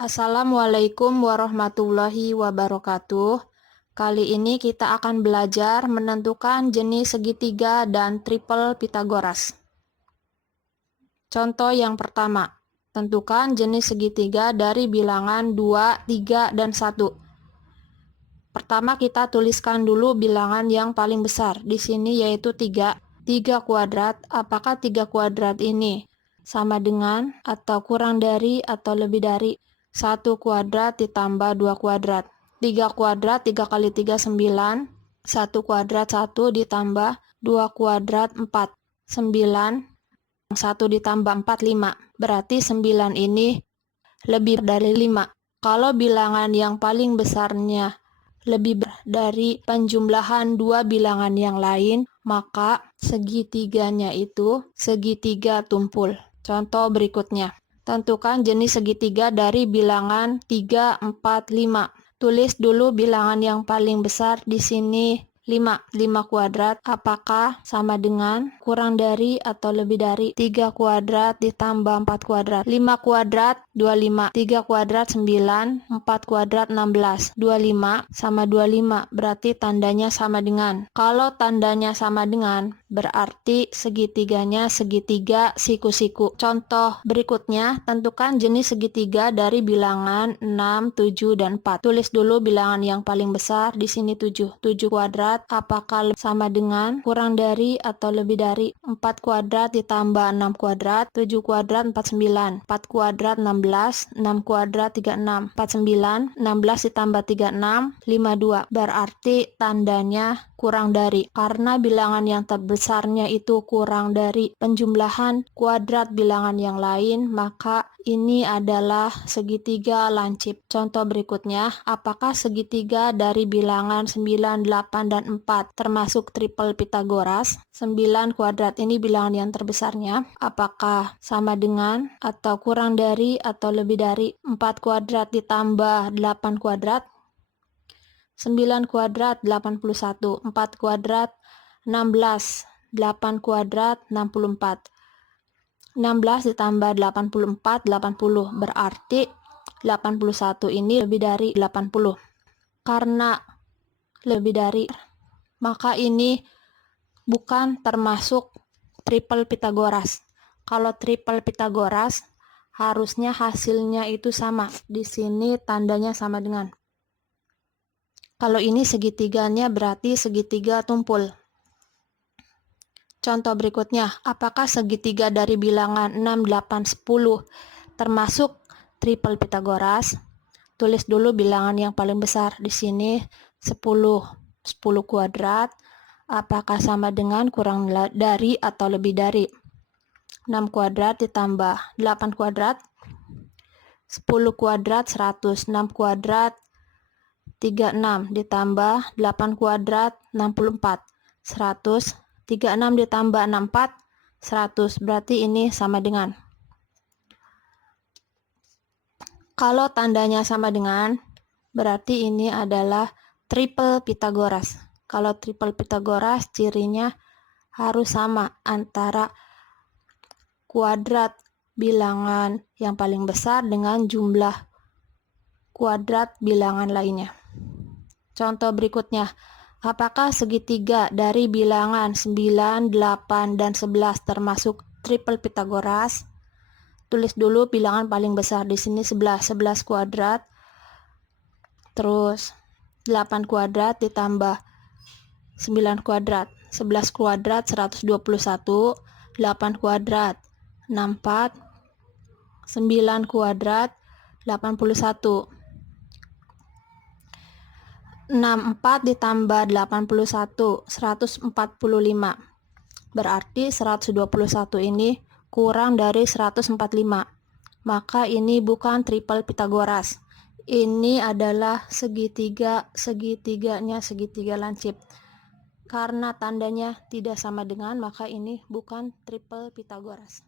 Assalamualaikum warahmatullahi wabarakatuh. Kali ini kita akan belajar menentukan jenis segitiga dan triple Pitagoras. Contoh yang pertama, tentukan jenis segitiga dari bilangan 2, 3, dan 1. Pertama kita tuliskan dulu bilangan yang paling besar, di sini yaitu 3. 3 kuadrat, apakah 3 kuadrat ini sama dengan atau kurang dari atau lebih dari 1 kuadrat ditambah 2 kuadrat. 3 kuadrat, 3 kali 3 9. 1 kuadrat 1 ditambah 2 kuadrat 4. 9. 1 ditambah 4 5. Berarti 9 ini lebih dari 5. Kalau bilangan yang paling besarnya lebih dari penjumlahan dua bilangan yang lain, maka segitiganya itu segitiga tumpul. Contoh berikutnya. Tentukan jenis segitiga dari bilangan 3, 4, 5. Tulis dulu bilangan yang paling besar di sini 5. 5 kuadrat apakah sama dengan, kurang dari, atau lebih dari 3 kuadrat ditambah 4 kuadrat. 5 kuadrat 25, 3 kuadrat 9, 4 kuadrat 16. 25 sama 25 berarti tandanya sama dengan. Kalau tandanya sama dengan, berarti segitiganya segitiga siku-siku. Contoh berikutnya, tentukan jenis segitiga dari bilangan 6, 7, dan 4. Tulis dulu bilangan yang paling besar di sini 7. 7 kuadrat apakah sama dengan, kurang dari, atau lebih dari 4 kuadrat ditambah 6 kuadrat. 7 kuadrat 49. 4 kuadrat 16. 6 kuadrat 36. 49. 16 ditambah 36 52. Berarti tandanya kurang dari. Karena bilangan yang terbesarnya itu kurang dari penjumlahan kuadrat bilangan yang lain, maka ini adalah segitiga lancip. Contoh berikutnya, apakah segitiga dari bilangan 9, 8, dan 4 termasuk triple Pitagoras? 9 kuadrat ini bilangan yang terbesarnya. Apakah sama dengan atau kurang dari atau lebih dari 4 kuadrat ditambah 8 kuadrat? 9 kuadrat 81, 4 kuadrat 16, 8 kuadrat 64. 16 ditambah 84, 80. Berarti 81 ini lebih dari 80. Karena lebih dari, maka ini bukan termasuk triple Pitagoras. Kalau triple Pitagoras, harusnya hasilnya itu sama. Di sini tandanya sama dengan. Kalau ini segitiganya berarti segitiga tumpul. Contoh berikutnya, apakah segitiga dari bilangan 6, 8, 10 termasuk triple Pitagoras? Tulis dulu bilangan yang paling besar di sini 10. 10 kuadrat apakah sama dengan, kurang dari, atau lebih dari 6 kuadrat ditambah 8 kuadrat. 10 kuadrat 100. 6 kuadrat 36 ditambah 8 kuadrat 64. 100. 36 ditambah 64 100. Berarti ini sama dengan. Kalau tandanya sama dengan, berarti ini adalah triple Pitagoras. Kalau triple Pitagoras cirinya harus sama antara kuadrat bilangan yang paling besar dengan jumlah kuadrat bilangan lainnya. Contoh berikutnya, apakah segitiga dari bilangan 9, 8, dan 11 termasuk triple Pitagoras? Tulis dulu bilangan paling besar di sini 11. 11 kuadrat, terus 8 kuadrat ditambah 9 kuadrat. 11 kuadrat 121, 8 kuadrat 64, 9 kuadrat 81. 64 ditambah 81, 145. Berarti 121 ini kurang dari 145. Maka ini bukan triple Pitagoras. Ini adalah segitiganya segitiga lancip. Karena tandanya tidak sama dengan, maka ini bukan triple Pitagoras.